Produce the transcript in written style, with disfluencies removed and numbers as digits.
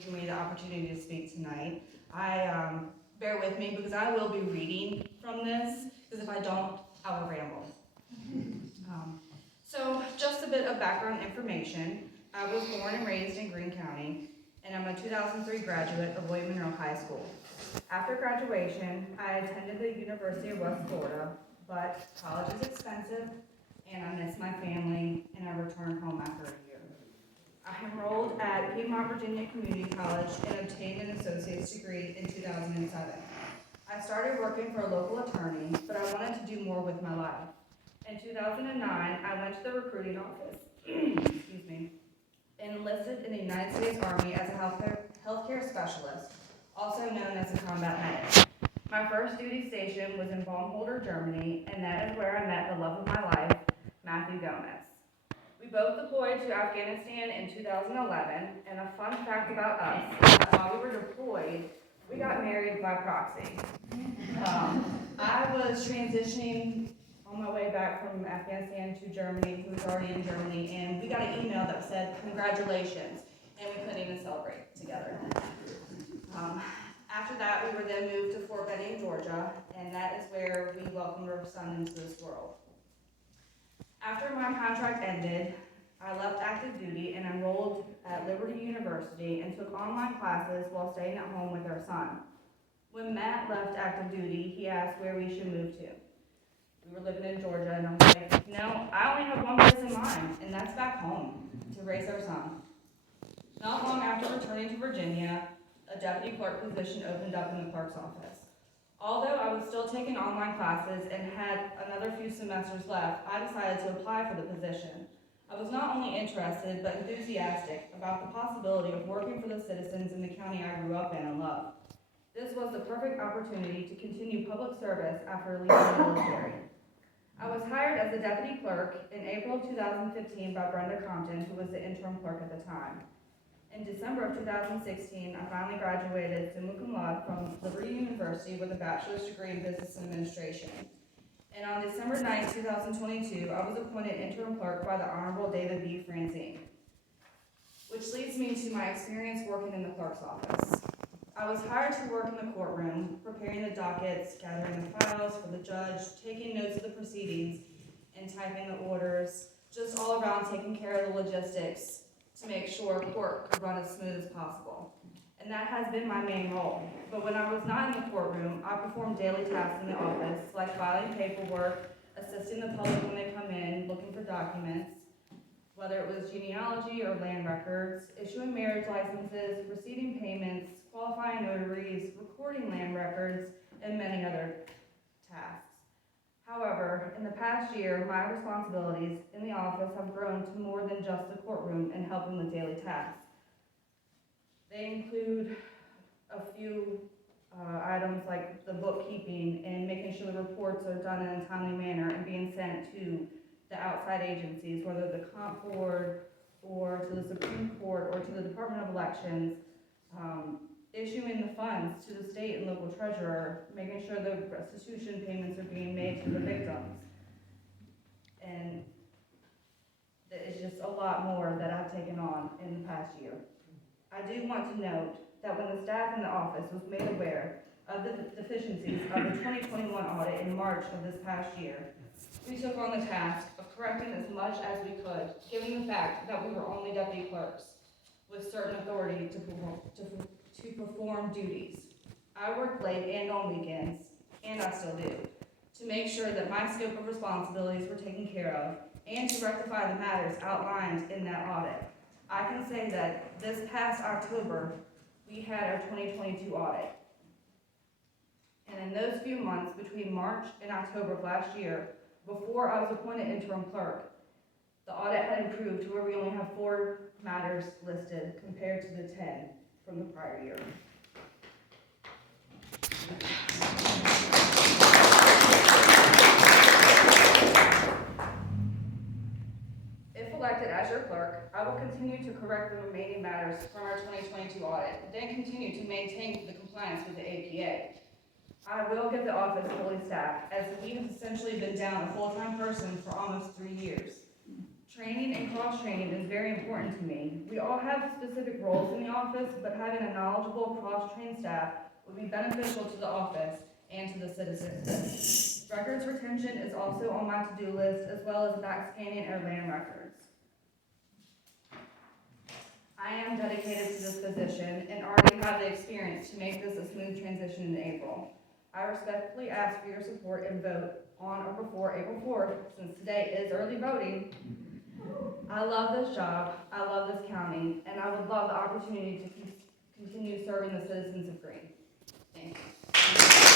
For me the opportunity to speak tonight. Bear with me because I will be reading from this, because if I don't, I will ramble. So just a bit of background information. I was born and raised in Greene County, and I'm a 2003 graduate of William Monroe High School. After graduation, I attended the University of West Florida, but college is expensive, and I miss my family, and I returned home after a year. I enrolled at Piedmont Virginia Community College and obtained an associate's degree in 2007. I started working for a local attorney, but I wanted to do more with my life. In 2009, I went to the recruiting office, excuse me, and enlisted in the United States Army as a healthcare specialist, also known as a combat medic. My first duty station was in Baumholder, Germany, and that is where I met the love of my life, Matthew Gomez. We both deployed to Afghanistan in 2011, and a fun fact about us is that while we were deployed, we got married by proxy. I was transitioning on my way back from Afghanistan to Germany, who was already in Germany, and we got an email that said, "Congratulations," and we couldn't even celebrate together. After that, we were then moved to Fort Benning, Georgia, and that is where we welcomed our son into this world. After my contract ended, I left active duty and enrolled at Liberty University and took online classes while staying at home with our son. When Matt left active duty, he asked where we should move to. We were living in Georgia, and I was like, I only have one place in mind, and that's back home, to raise our son. Not long after returning to Virginia, a deputy clerk position opened up in the clerk's office. Although I was still taking online classes and had another few semesters left, I decided to apply for the position. I was not only interested, but enthusiastic about the possibility of working for the citizens in the county I grew up in and loved. This was the perfect opportunity to continue public service after leaving the military. I was hired as a deputy clerk in April of 2015 by Brenda Compton, who was the interim clerk at the time. In December of 2016, I finally graduated summa cum laude from Liberty University with a bachelor's degree in business administration. And on December 9, 2022, I was appointed interim clerk by the Honorable David B. Francine, which leads me to my experience working in the clerk's office. I was hired to work in the courtroom, preparing the dockets, gathering the files for the judge, taking notes of the proceedings, and typing the orders, just all around taking care of the logistics to make sure court could run as smooth as possible. And that has been my main role. But when I was not in the courtroom, I performed daily tasks in the office, like filing paperwork, assisting the public when they come in, looking for documents, whether it was genealogy or land records, issuing marriage licenses, receiving payments, qualifying notaries, recording land records, and many other tasks. However, in the past year, my responsibilities in the office have grown to more than just the courtroom and helping with daily tasks. They include a few items like the bookkeeping and making sure the reports are done in a timely manner and being sent to the outside agencies, whether the Comp Board or to the Supreme Court or to the Department of Elections, issuing the funds to the state and local treasurer, making sure the restitution payments are being made to the victims. And it's just a lot more that I've taken on in the past year. I do want to note that when the staff in the office was made aware of the deficiencies of the 2021 audit in March of this past year, we took on the task of correcting as much as we could, given the fact that we were only deputy clerks with certain authority to perform duties. I worked late and on weekends, and I still do, to make sure that my scope of responsibilities were taken care of and to rectify the matters outlined in that audit. I can say that this past October, we had our 2022 audit. And in those few months between March and October of last year, before I was appointed interim clerk, the audit had improved to where we only have 4 matters listed compared to the 10 from the prior year. If elected as your clerk, I will continue to correct the remaining matters from our 2022 audit, then continue to maintain the compliance with the APA. I will give the office fully staffed, as we have essentially been down a full-time person for almost 3 years. Training and cross-training is very important to me. We all have specific roles in the office, but having a knowledgeable cross-trained staff would be beneficial to the office and to the citizens. Records retention is also on my to-do list, as well as back scanning and random records. I am dedicated to this position and already have the experience to make this a smooth transition in April. I respectfully ask for your support and vote on or before April 4th, since today is early voting. I love this job, I love this county, and I would love the opportunity to continue serving the citizens of Greene. Thank you.